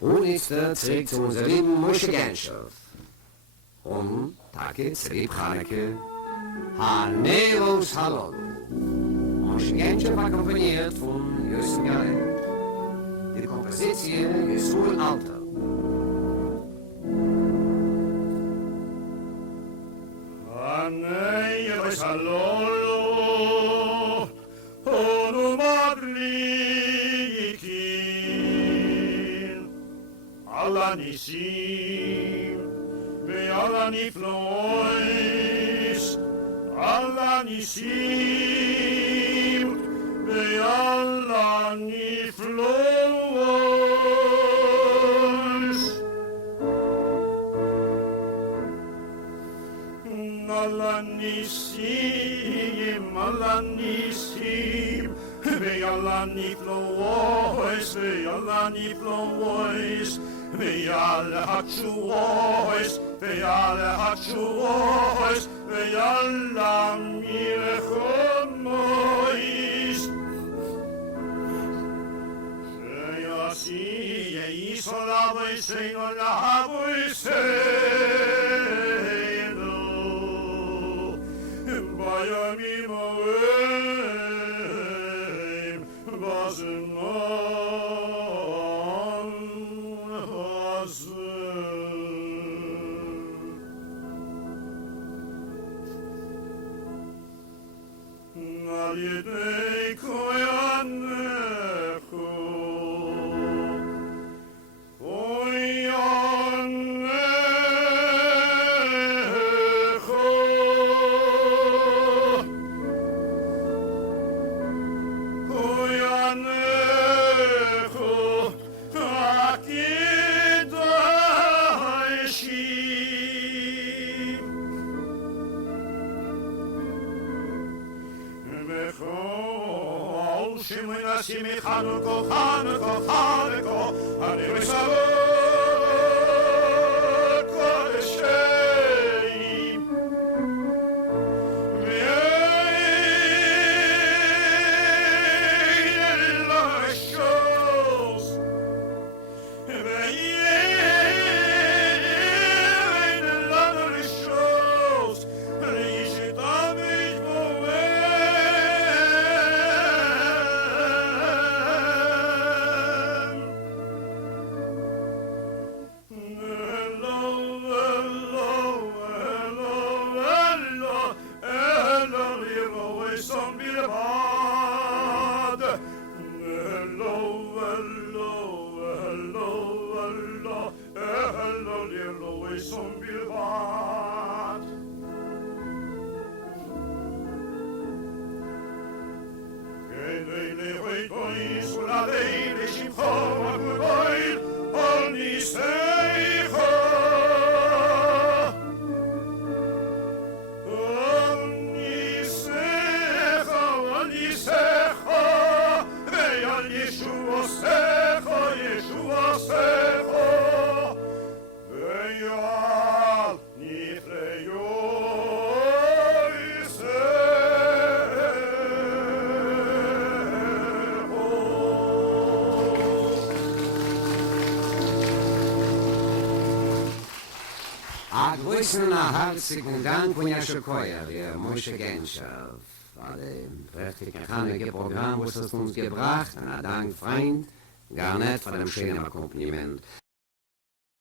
Und jetzt zurück zu unserem lieben Moshe Genschow. Und, Tage, zurück Chaneke, Haneros Halol. Moshe Genschow akkompaniert von Yosef Garet. Die Komposition ist wohl alter. Haneros Halol, Onu Madlikin, Allah Nisim, Allah Niflois, Allah Nisim, Allah Niflois. Allah Nisim, Allah Nisim, Allah Niflois, Allah Niflois. Ve'al ha'tshuos, ve'al ha'tshuos, ve'al ha'mirchomois. She'yasi ye'isol avoseinu la'avoseinu, bayomim oem, bazimah. Al-Yedei Koyanecho, Koyanecho, Koyanecho, Akidaishim. Bechol Shemay Nasimi Chanukah, Chanukah, Chanukah, Hanei Savot Kodesheim. Ve'ein Elah Shos, Ve'ein Elah Shos, Ve'yishitav größten herzigen Dank von Jascha Koyer, der Moshe Genschow. Alle prächtigen Chaneke Programm, was es uns gebracht, und Dank, Freund, gar nicht von dem schönen Akkompaniment.